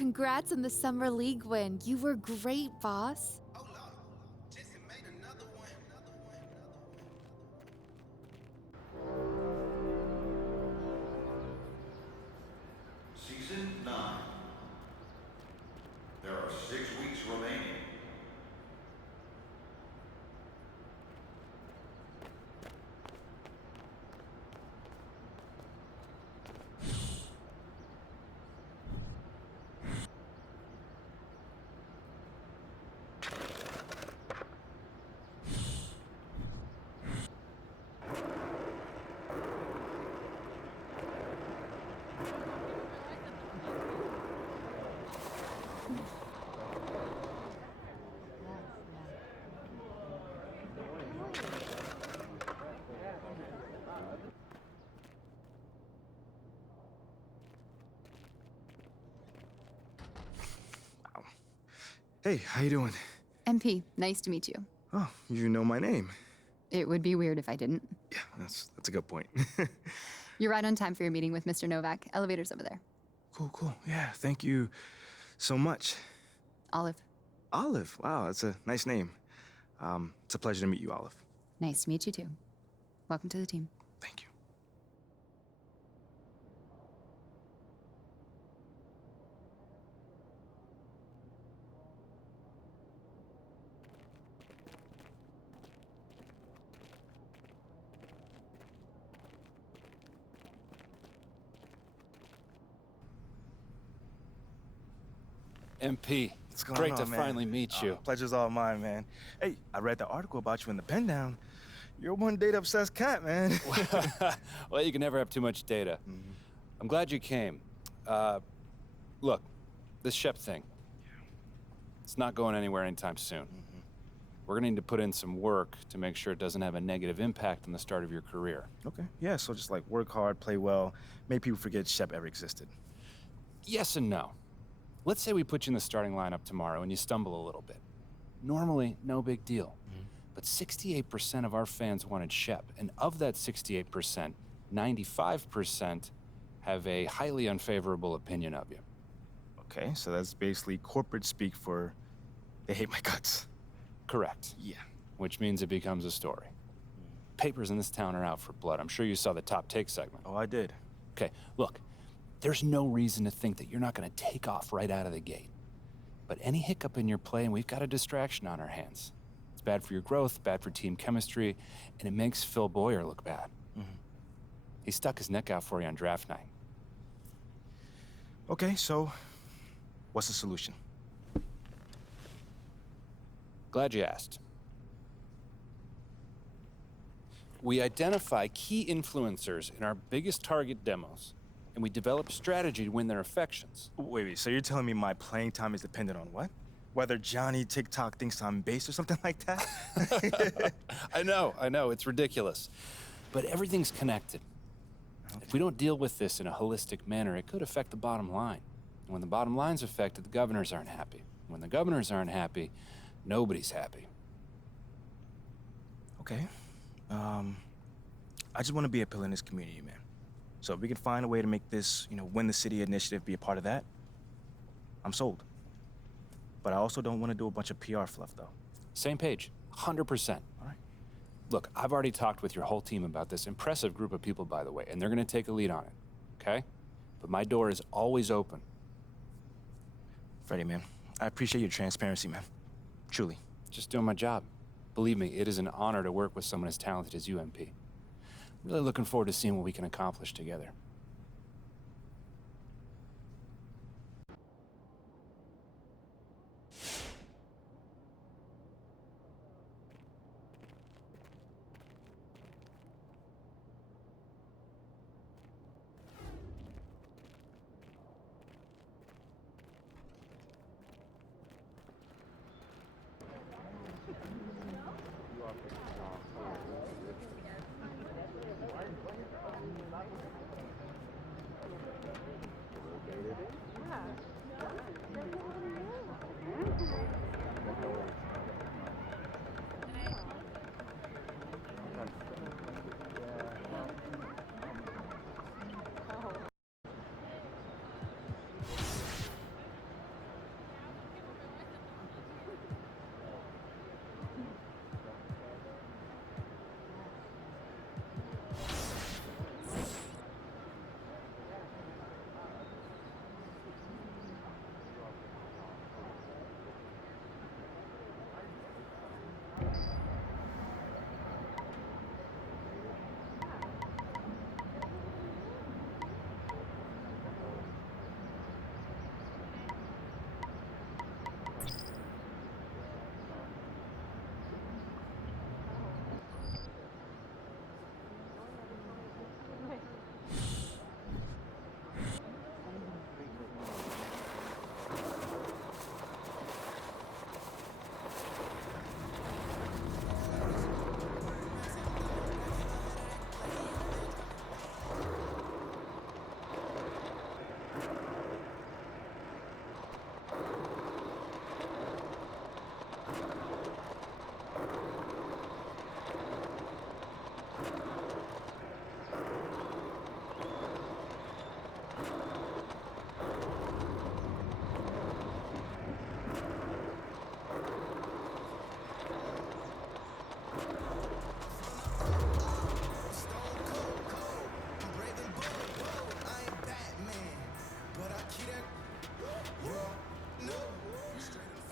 Congrats on the Summer League win. You were great, boss. Oh no, Jesse made another one. Season 9. There are 6 weeks remaining. Hey, how you doing? MP, nice to meet you. Oh, you know my name. It would be weird if I didn't. Yeah, that's a good point. You're right on time for your meeting with Mr. Novak. Elevator's over there. Cool. Yeah, thank you so much. Olive, Olive, wow, that's a nice name. It's a pleasure to meet you, Olive. nice to meet you too. Welcome to the team. Thank you. MP, What's going great on, to man? finally meet you. Pleasure's all mine, man. Hey, I read the article about you in the Pen Down. You're one data-obsessed cat, man. Well, you can never have too much data. I'm glad you came. Look, this Shep thing, it's not going anywhere anytime soon. We're gonna need to put in some work to make sure it doesn't have a negative impact on the start of your career. Okay, yeah, so just like work hard, play well, make people forget Shep ever existed. Yes and no. Let's say we put you in the starting lineup tomorrow and you stumble a little bit. Normally, no big deal. But 68% of our fans wanted Shep, and of that 68%, 95% have a highly unfavorable opinion of you. Okay, so that's basically corporate speak for they hate my guts. Correct. Yeah. Which means it becomes a story. Papers in this town are out for blood. I'm sure you saw the top take segment. Oh, I did. Okay, look, there's no reason to think that you're not going to take off right out of the gate. But any hiccup in your play, and we've got a distraction on our hands. It's bad for your growth, bad for team chemistry, and it makes Phil Boyer look bad. He stuck his neck out for you on draft night. Okay, so what's the solution? Glad you asked. We identify key influencers in our biggest target demos, and we develop strategy to win their affections. Wait, so you're telling me my playing time is dependent on what? Whether Johnny TikTok thinks I'm base or something like that? I know, it's ridiculous. But everything's connected. If we don't deal with this in a holistic manner, it could affect the bottom line. And when the bottom line's affected, the governors aren't happy. When the governors aren't happy, nobody's happy. Okay. I just want to be a pillar in this community, man. So if we can find a way to make this, win the city initiative be a part of that, I'm sold. But I also don't want to do a bunch of PR fluff, though. Same page, 100%. All right. Look, I've already talked with your whole team about this impressive group of people, by the way, and they're going to take a lead on it, okay? But my door is always open. Freddie, man, I appreciate your transparency, man. Truly. Just doing my job. Believe me, it is an honor to work with someone as talented as you, MP. Really looking forward to seeing what we can accomplish together.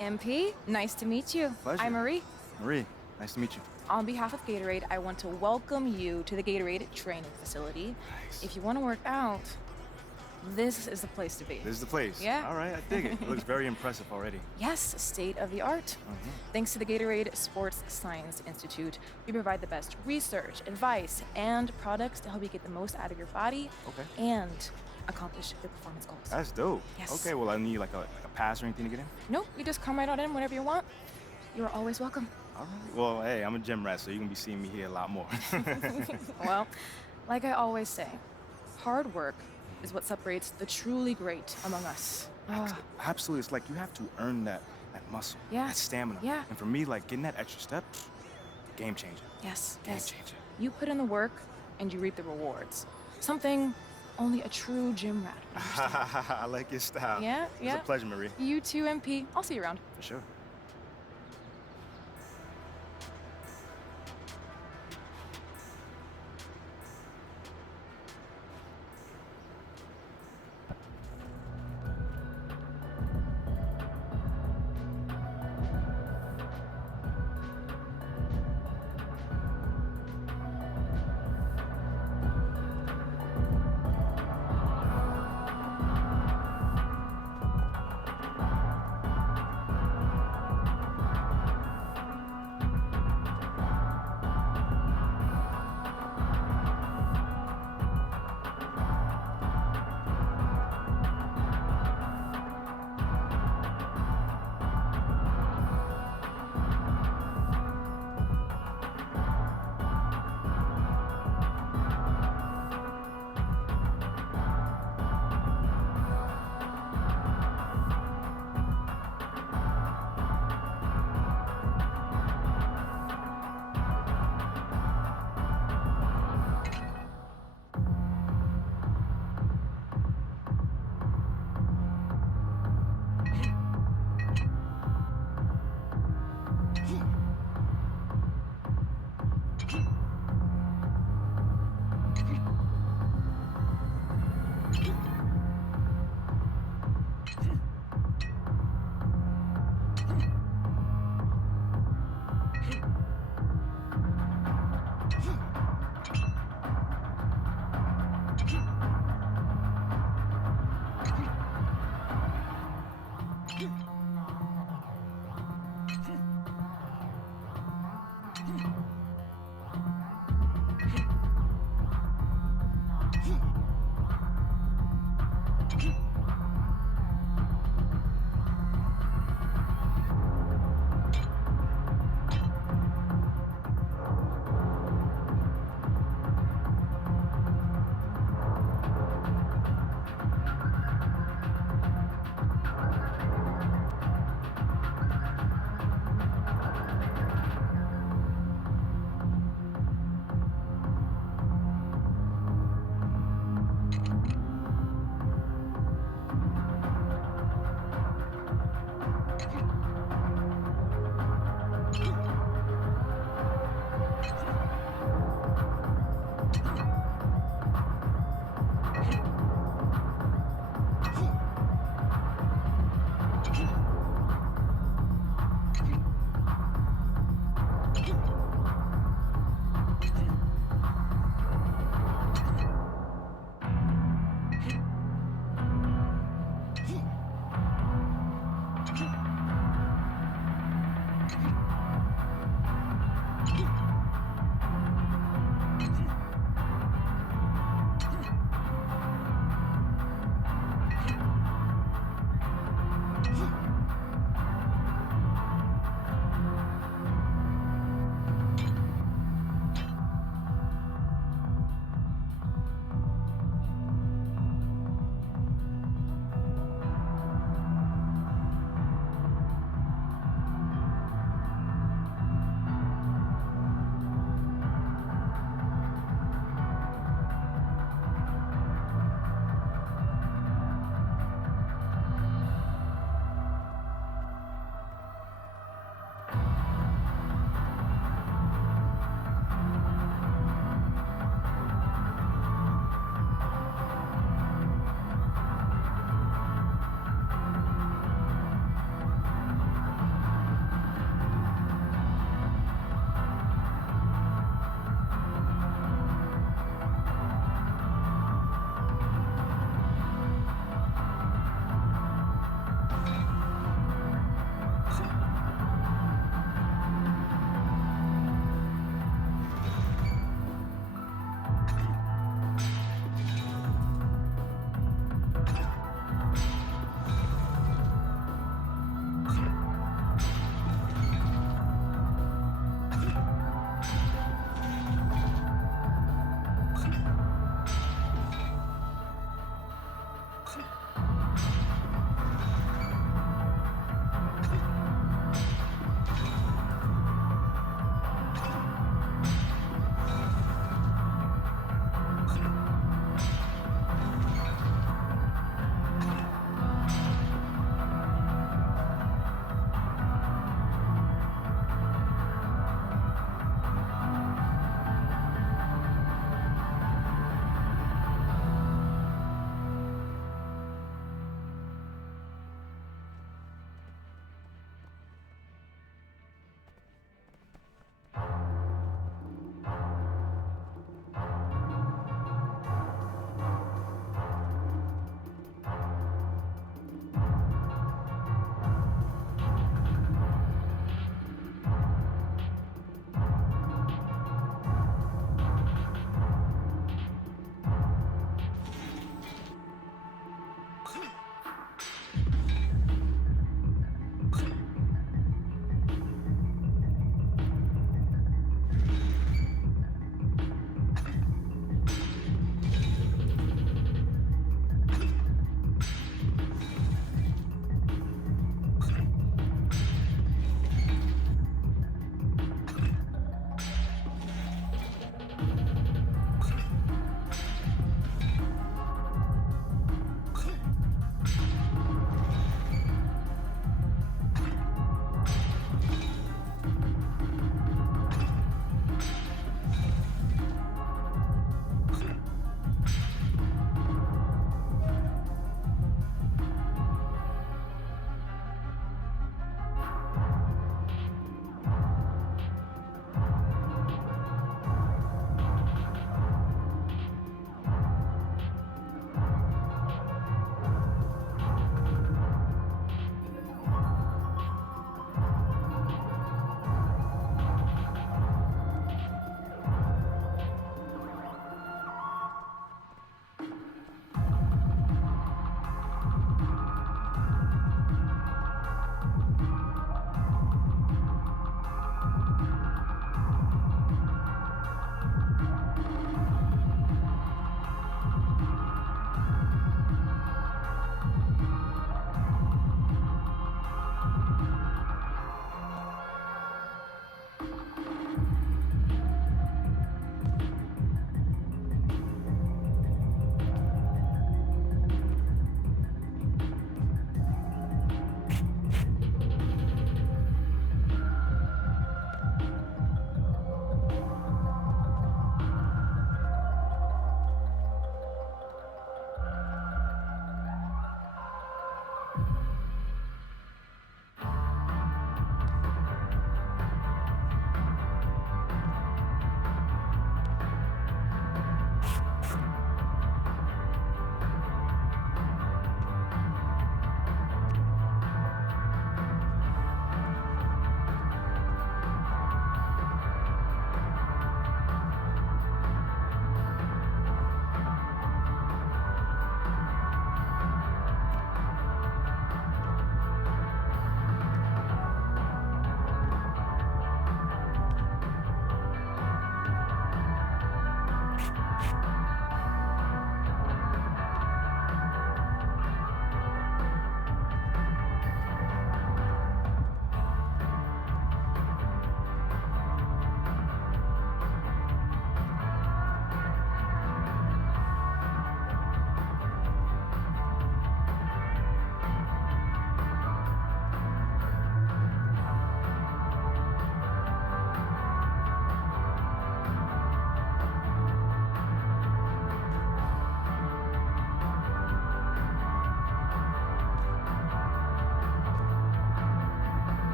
MP, nice to meet you. Pleasure. I'm Marie. Marie, nice to meet you. On behalf of Gatorade, I want to welcome you to the Gatorade training facility. Nice. If you want to work out, this is the place to be. This is the place. Yeah. All right, I dig it. It looks very impressive already. Yes, state of the art. Thanks to the Gatorade Sports Science Institute, we provide the best research, advice, and products to help you get the most out of your body Okay. and accomplish your performance goals. That's dope. Yes. Okay, well, I need like a pass or anything to get in? Nope, you just come right on in whenever you want. You're always welcome. All right. Well, hey, I'm a gym rat, so you're going to be seeing me here a lot more. Well, like I always say, hard work is what separates the truly great among us. Ah, Absolutely. It's like you have to earn that muscle, Yeah. that stamina. Yeah. And for me, like getting that extra step, game changer. yes, Game yes. changer. You put in the work and you reap the rewards. Something only a true gym rat would understand. I like your style. Yeah, It's yeah. a pleasure, Marie. You too, MP. I'll see you around. For sure.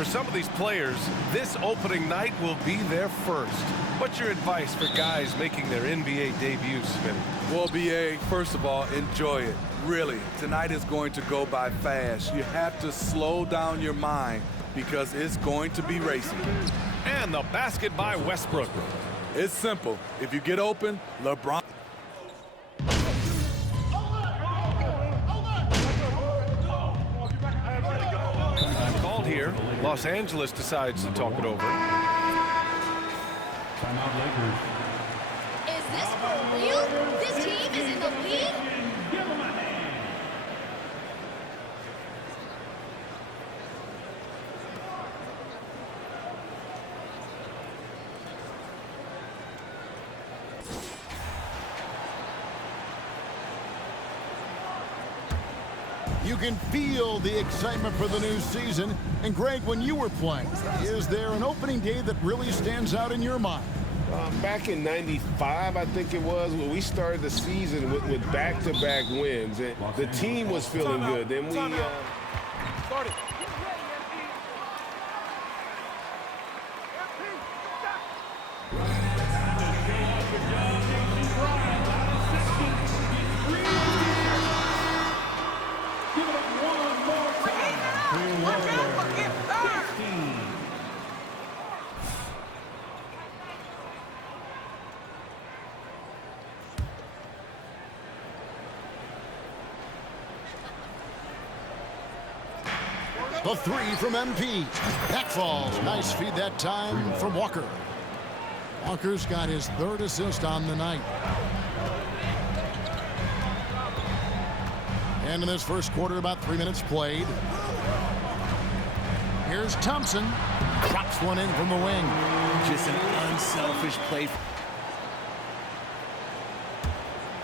for some of these players, this opening night will be their first. What's your advice for guys making their NBA debuts, Smitty? Well, BA, first of all, enjoy it. Really, tonight is going to go by fast. You have to slow down your mind because it's going to be racing. And the basket by Westbrook. It's simple. If you get open, LeBron. Called here. Los Angeles decides to talk it over. Is this for real? This team is in the lead? You can feel the excitement for the new season. And Greg, when you were playing, is there an opening day that really stands out in your mind? Back in '95, I think it was, when we started the season with back-to-back wins. And the team was feeling good. Then we Started. The three from MP. That falls. Nice feed that time from Walker. Walker's got his third assist on the night. And in this first quarter, about 3 minutes played. Here's Thompson. Drops one in from the wing. Just an unselfish play.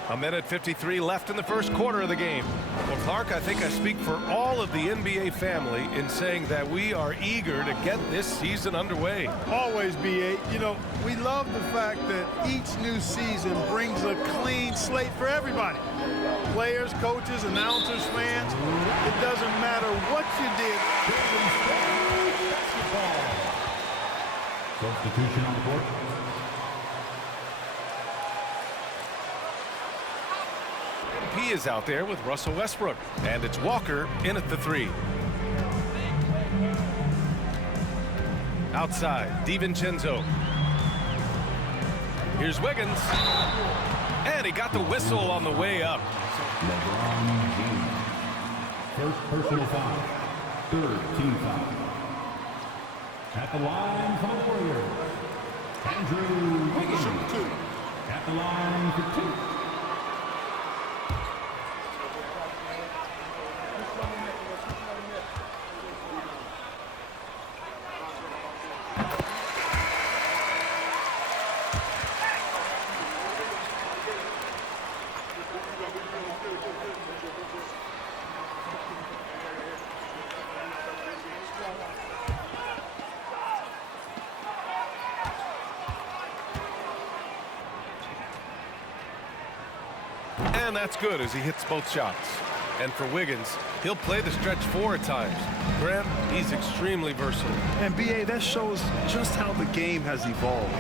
A minute 53 left in the first quarter of the game. Well, Clark, I think I speak for all of the NBA family in saying that we are eager to get this season underway. Always, BA. You know, we love the fact that each new season brings a clean slate for everybody. Players, coaches, announcers, fans. It doesn't matter what you did. Substitution on the court. He is out there with Russell Westbrook, and it's Walker in at the three. Outside, DiVincenzo. Here's Wiggins, and he got the whistle on the way up. LeBron James. First personal foul. Third team foul. At the line for the Warriors, Andrew Wiggins. At the line for two. And that's good as he hits both shots. And for Wiggins, he'll play the stretch four at times. Graham, he's extremely versatile. And BA, that shows just how the game has evolved.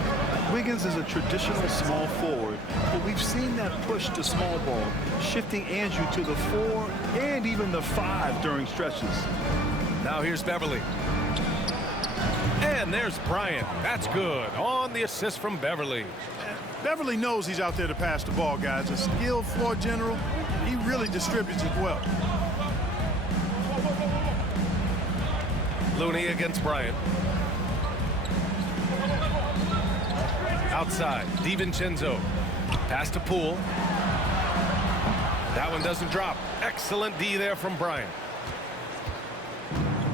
Wiggins is a traditional small forward, but we've seen that push to small ball, shifting Andrew to the 4 and even the 5 during stretches. Now here's Beverly. And there's Bryant. That's good. On the assist from Beverly. Beverly knows he's out there to pass the ball, guys. A skilled floor general. He really distributes it well. Looney against Bryant. Outside, DiVincenzo. Pass to Poole. That one doesn't drop. Excellent D there from Bryant.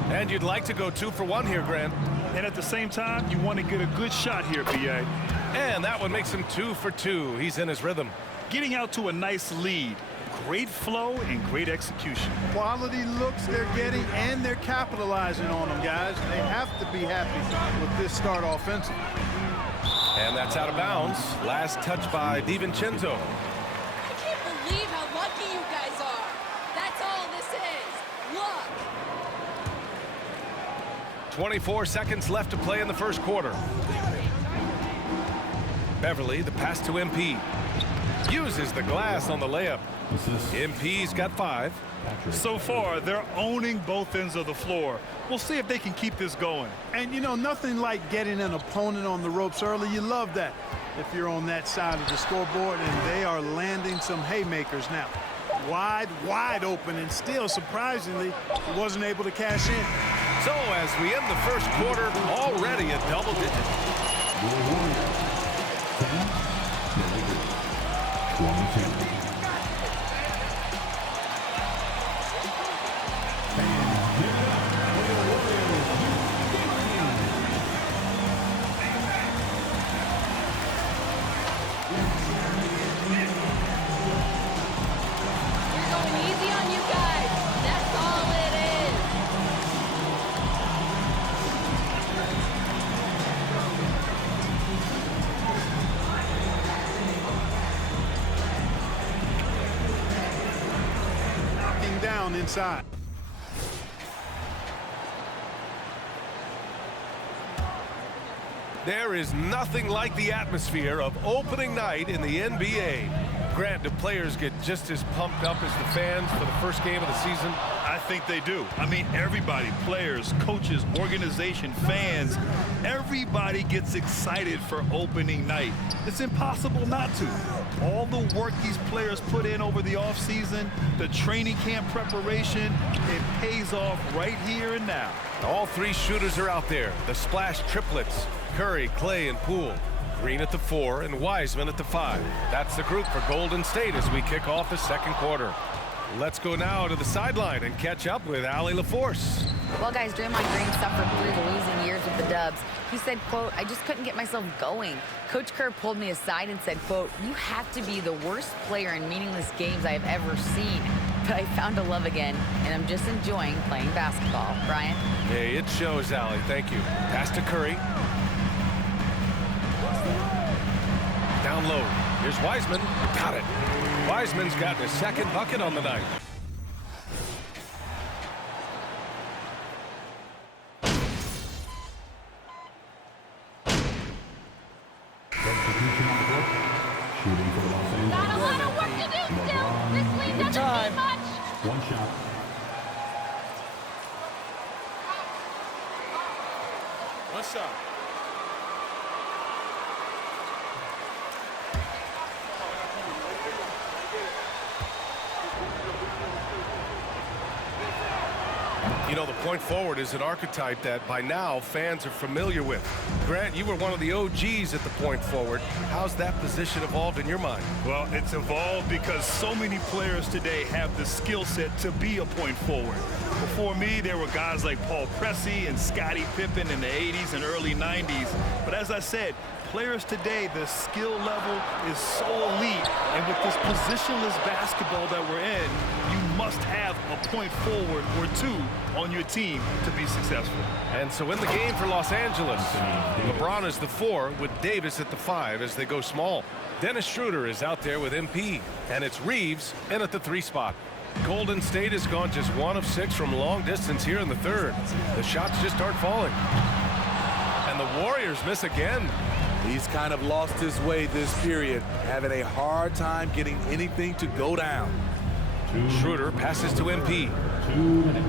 And you'd like to go 2 for 1 here, Grant. And at the same time, you want to get a good shot here, BA. And that one makes him 2 for 2. He's in his rhythm. Getting out to a nice lead. Great flow and great execution. Quality looks they're getting, and they're capitalizing on them, guys. They have to be happy with this start offensively. And that's out of bounds. Last touch by DiVincenzo. I can't believe how lucky you guys are. That's all this is. Luck. 24 seconds left to play in the first quarter. Beverly, the pass to MP. Uses the glass on the layup. MP's got 5. So far, they're owning both ends of the floor. We'll see if they can keep this going. And, you know, nothing like getting an opponent on the ropes early. You love that if you're on that side of the scoreboard, and they are landing some haymakers now. Wide open, and still, surprisingly, he wasn't able to cash in. So as we end the first quarter, already a double digit. 22. Down inside. There is nothing like the atmosphere of opening night in the NBA. Grant, do players get just as pumped up as the fans for the first game of the season? I think they do. I mean, everybody, players, coaches, organization, fans, everybody gets excited for opening night. It's impossible not to. All the work these players put in over the offseason, the training camp preparation, it pays off right here and now. All 3 shooters are out there. The splash triplets, Curry, Clay, and Poole. Green at the 4 and Wiseman at the 5. That's the group for Golden State as we kick off the second quarter. Let's go now to the sideline and catch up with Allie LaForce. Well, guys, Draymond Green suffered through the losing years with the Dubs. He said, quote, "I just couldn't get myself going. Coach Kerr pulled me aside and said, quote, "You have to be the worst player in meaningless games I have ever seen. But I found a love again, and I'm just enjoying playing basketball." Brian? Hey, it shows, Allie. Thank you. Pass to Curry. Down low. Here's Wiseman. Got it. Wiseman's gotten his second bucket on the night. Substitution on the court. Shooting for Los Angeles. Got a lot of work to do still. This lead doesn't mean much. One shot. One shot. You know, the point forward is an archetype that by now fans are familiar with. Grant, you were one of the OGs at the point forward. How's that position evolved in your mind? Well, it's evolved because so many players today have the skill set to be a point forward. Before me, there were guys like Paul Pressey and Scottie Pippen in the 80s and early 90s. But as I said, players today, the skill level is so elite. And with this positionless basketball that we're in, you must have a point forward or 2 on your team to be successful. And so in the game for Los Angeles, LeBron is the 4 with Davis at the 5 as they go small. Dennis Schroeder is out there with MP, and it's Reeves in at the 3 spot. Golden State has gone just 1 of 6 from long distance here in the third. The shots just aren't falling. And the Warriors miss again. He's kind of lost his way this period, having a hard time getting anything to go down. Schroeder passes to MP. 2 minutes.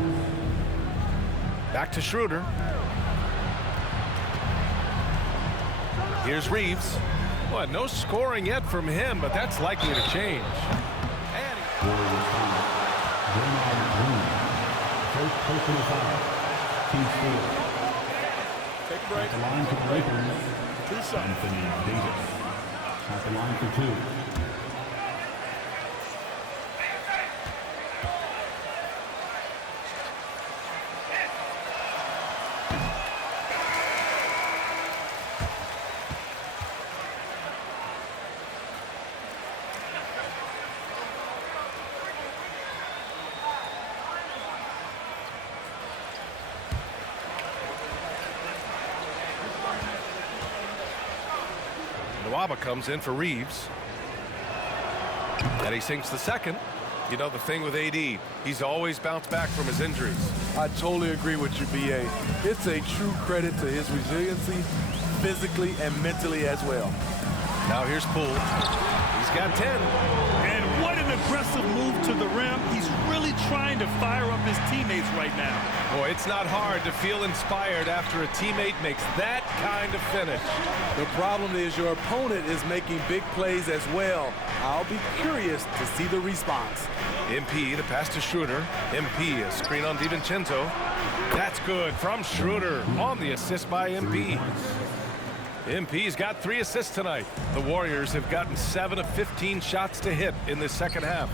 Back to Schroeder. Here's Reeves. Well, no scoring yet from him, but that's likely to change. Warriors time. Draymond Green. First personal foul. Team score. Take a break. At the line for the Lakers. 2 shots. Anthony Davis. At the line for 2. Nwaba comes in for Reeves. And he sinks the second. You know, the thing with AD, he's always bounced back from his injuries. I totally agree with you, B.A. It's a true credit to his resiliency, physically and mentally as well. Now here's Poole. He's got 10. And what an aggressive move to the rim. He's really trying to fire up his teammates right now. Boy, it's not hard to feel inspired after a teammate makes that kind of finish. The problem is your opponent is making big plays as well. I'll be curious to see the response. MP, the pass to Schroeder. MP, a screen on DiVincenzo. That's good from Schroeder on the assist by MP. MP's got 3 assists tonight. The Warriors have gotten 7 of 15 shots to hit in this second half.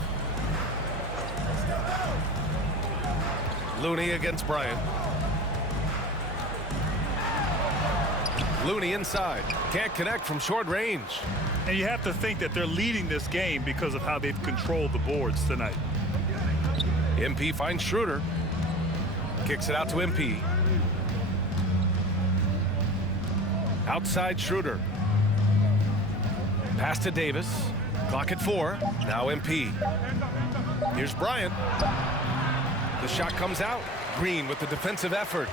Looney against Bryant. Looney inside. Can't connect from short range. And you have to think that they're leading this game because of how they've controlled the boards tonight. MP finds Schroeder. Kicks it out to MP. Outside Schroeder. Pass to Davis. Clock at 4. Now MP. Here's Bryant. The shot comes out. Green with the defensive effort.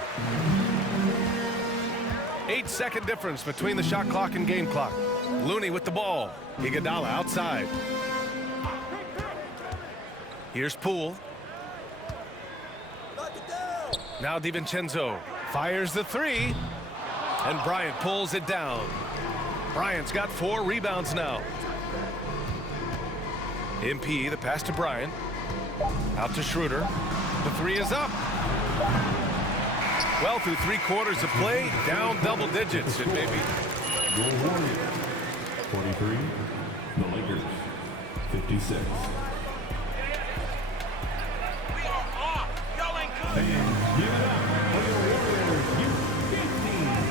8-second difference between the shot clock and game clock. Looney with the ball. Iguodala outside. Here's Poole. Now DiVincenzo fires the 3. And Bryant pulls it down. Bryant's got 4 rebounds now. MP, the pass to Bryant. Out to Schroeder. The 3 is up. Well, through 3 quarters of play, down double digits. It may be. Your Warriors, 43. The Lakers, 56. We are off. Going good. And give it up for your Warriors, U15.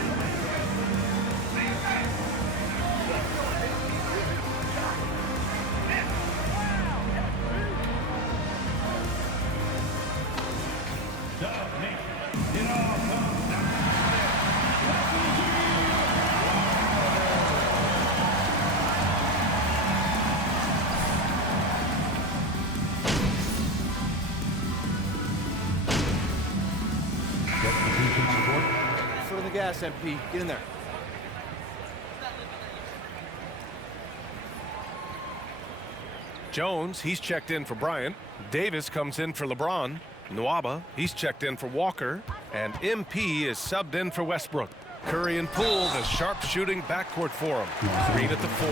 Foot on the gas, MP. Get in there. Jones, he's checked in for Bryant. Davis comes in for LeBron. Nwaba, he's checked in for Walker. And MP is subbed in for Westbrook. Curry and Poole, the sharp-shooting backcourt for him. Green at the 4.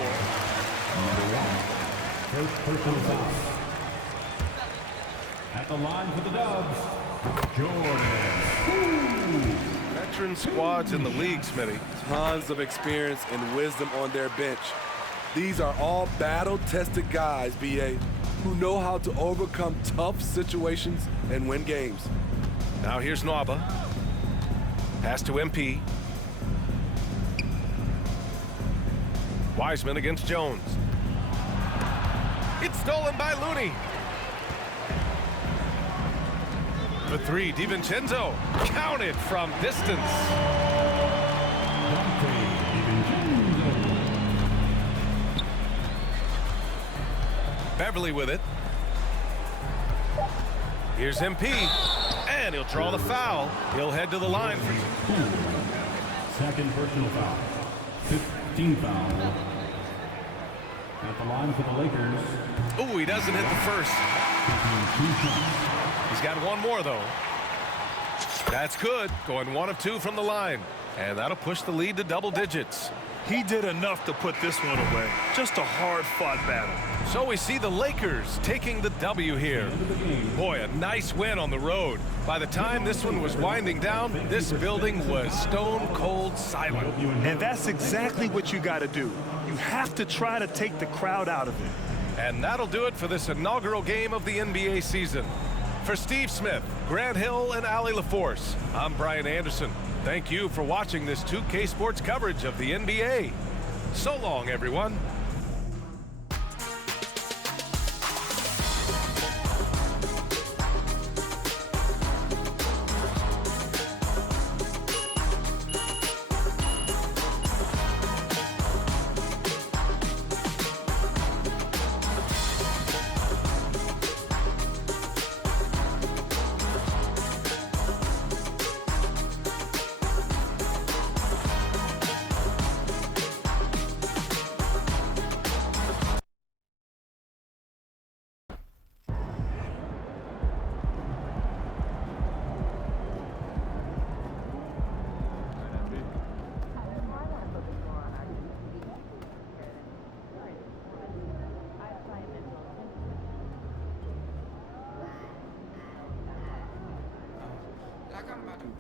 First personal foul. At the line for the Dubs, Jordan. Veteran squads in the league, Smitty. Tons of experience and wisdom on their bench. These are all battle-tested guys, B.A., who know how to overcome tough situations and win games. Now here's Nwaba. Pass to MP. Wiseman against Jones. It's stolen by Looney. The 3, DiVincenzo. Counted from distance. Beverly with it. Here's MP. And he'll draw the foul. He'll head to the line for Second personal foul. 15 foul. At the line for the Lakers. Ooh, he doesn't hit the first. He's got 1 more, though. That's good. Going 1 of 2 from the line. And that'll push the lead to double digits. He did enough to put this one away. Just a hard-fought battle. So we see the Lakers taking the W here. Boy, a nice win on the road. By the time this one was winding down, this building was stone cold silent. And that's exactly what you got to do. You have to try to take the crowd out of it. And that'll do it for this inaugural game of the NBA season. For Steve Smith, Grant Hill, and Allie LaForce, I'm Brian Anderson. Thank you for watching this 2K Sports coverage of the NBA. So long, everyone.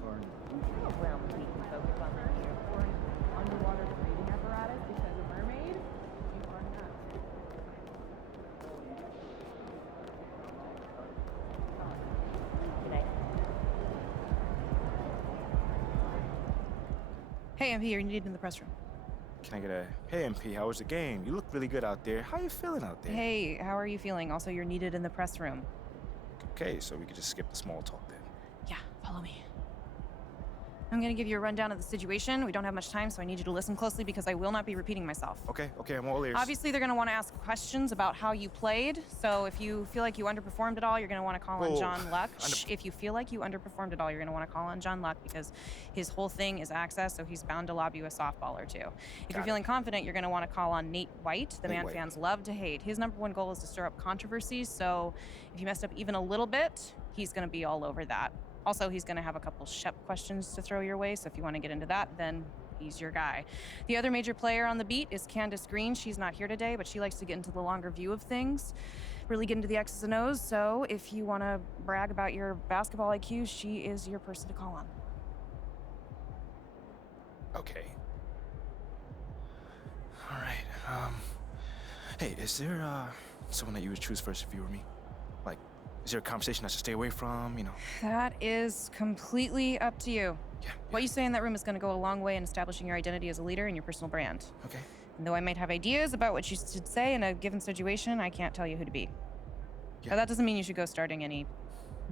Well, we can focus on the airport underwater breathing apparatus because a mermaid, you are not. Hey, MP, you're needed in the press room. Can I get a, hey MP, how was the game? You look really good out there. How you feeling out there? Hey, how are you feeling? Also, you're needed in the press room. Okay, so we could just skip the small talk then. Yeah, follow me. I'm gonna give you a rundown of the situation. We don't have much time, so I need you to listen closely because I will not be repeating myself. Okay, I'm all ears. Obviously, they're gonna want to ask questions about how you played. So if you feel like you underperformed at all, you're gonna want to call on John Luck. If you feel like you underperformed at all, you're gonna want to call on John Luck because his whole thing is access, so he's bound to lob you a softball or two. If you're feeling confident, you're gonna want to call on Nate White, the man fans love to hate. His #1 goal is to stir up controversies, so if you messed up even a little bit, he's gonna be all over that. Also, he's going to have a couple Shep questions to throw your way, so if you want to get into that, then he's your guy. The other major player on the beat is Candace Green. She's not here today, but she likes to get into the longer view of things, really get into the X's and O's, so if you want to brag about your basketball IQ, she is your person to call on. Okay. All right, hey, is there, someone that you would choose first if you were me? Like, is there a conversation I should stay away from, you know? That is completely up to you. Yeah. What you say in that room is going to go a long way in establishing your identity as a leader and your personal brand. Okay. And though I might have ideas about what you should say in a given situation, I can't tell you who to be. Yeah. Now, that doesn't mean you should go starting any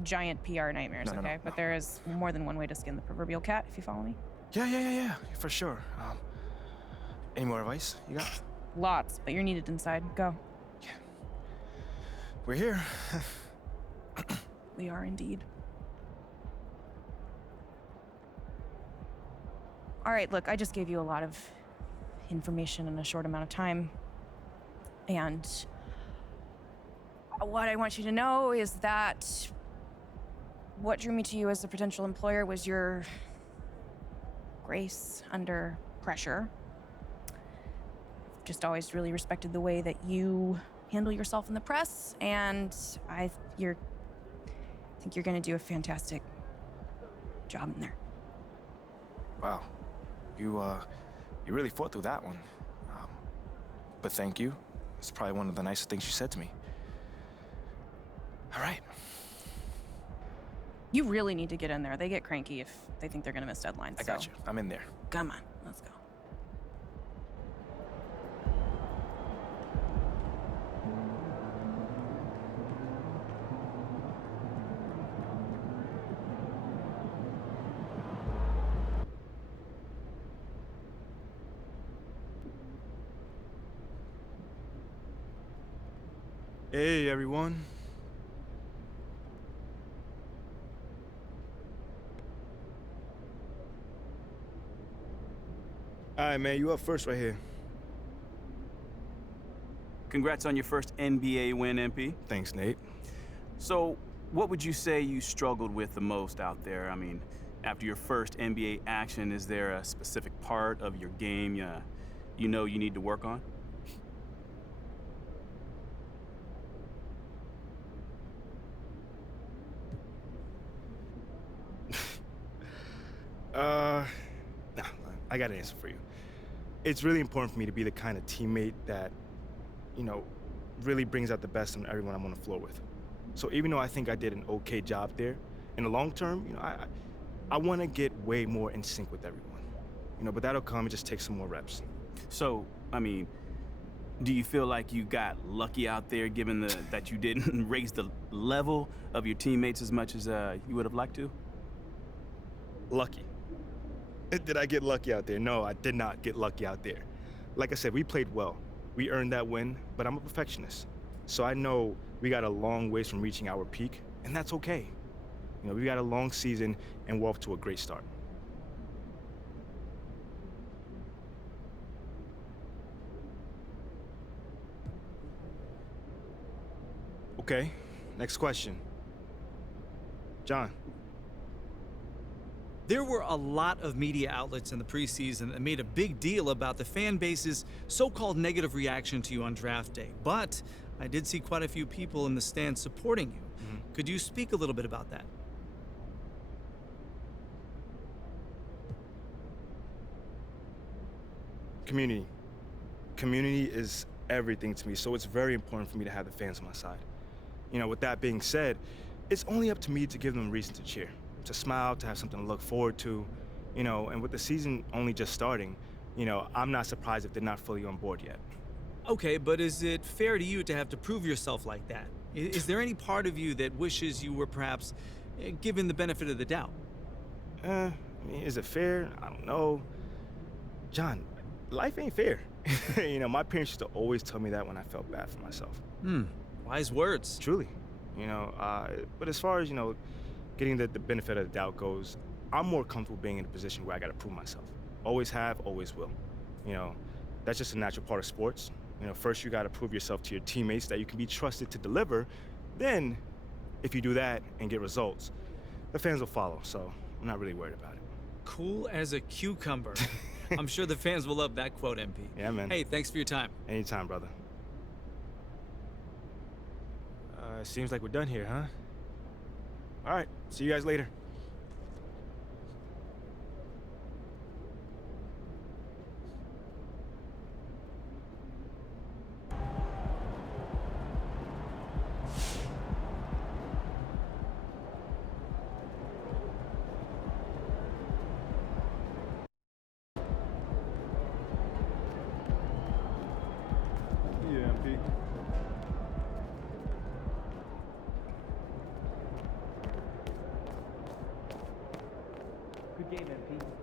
giant PR nightmares, okay? But there is more than one way to skin the proverbial cat, if you follow me. Yeah, for sure. Any more advice you got? Lots, but you're needed inside. Go. Yeah. We're here. We are indeed. All right, look, I just gave you a lot of information in a short amount of time. And what I want you to know is that what drew me to you as a potential employer was your grace under pressure. I've just always really respected the way that you handle yourself in the press, and I think you're gonna do a fantastic job in there. Wow, you really fought through that one. But thank you. It's probably one of the nicest things you said to me. All right. You really need to get in there. They get cranky if they think they're gonna miss deadlines. I got you. I'm in there. Come on, let's go. Hey, everyone. All right, man, you up first right here. Congrats on your first NBA win, MP. Thanks, Nate. So, what would you say you struggled with the most out there? I mean, after your first NBA action, is there a specific part of your game you know you need to work on? Nah, I got an answer for you. It's really important for me to be the kind of teammate that, you know, really brings out the best in everyone I'm on the floor with. So even though I think I did an okay job there, in the long term, you know, I want to get way more in sync with everyone. You know, but that'll come, it just takes some more reps. So, I mean, do you feel like you got lucky out there given that you didn't raise the level of your teammates as much as you would have liked to? Lucky. Did I get lucky out there? No, I did not get lucky out there. Like I said, we played well. We earned that win, but I'm a perfectionist. So I know we got a long ways from reaching our peak, and that's okay. You know, we got a long season, and we're off to a great start. Okay, next question. John. There were a lot of media outlets in the preseason that made a big deal about the fan base's so-called negative reaction to you on draft day. But I did see quite a few people in the stands supporting you. Could you speak a little bit about that? Community. Community is everything to me, so it's very important for me to have the fans on my side. You know, with that being said, it's only up to me to give them a reason to cheer, to smile, to have something to look forward to, you know, and with the season only just starting, you know, I'm not surprised if they're not fully on board yet. Okay, but is it fair to you to have to prove yourself like that? Is there any part of you that wishes you were perhaps given the benefit of the doubt? I mean, is it fair? I don't know. John, life ain't fair. You know, my parents used to always tell me that when I felt bad for myself. Wise words. Truly. You know, but as far as, you know, getting the benefit of the doubt goes, I'm more comfortable being in a position where I gotta prove myself. Always have, always will. You know, that's just a natural part of sports. You know, first you gotta prove yourself to your teammates that you can be trusted to deliver. Then, if you do that and get results, the fans will follow, so I'm not really worried about it. Cool as a cucumber. I'm sure the fans will love that quote, MP. Yeah, man. Hey, thanks for your time. Anytime, brother. Seems like we're done here, huh? All right, see you guys later. Yeah, MP. Good game, MP.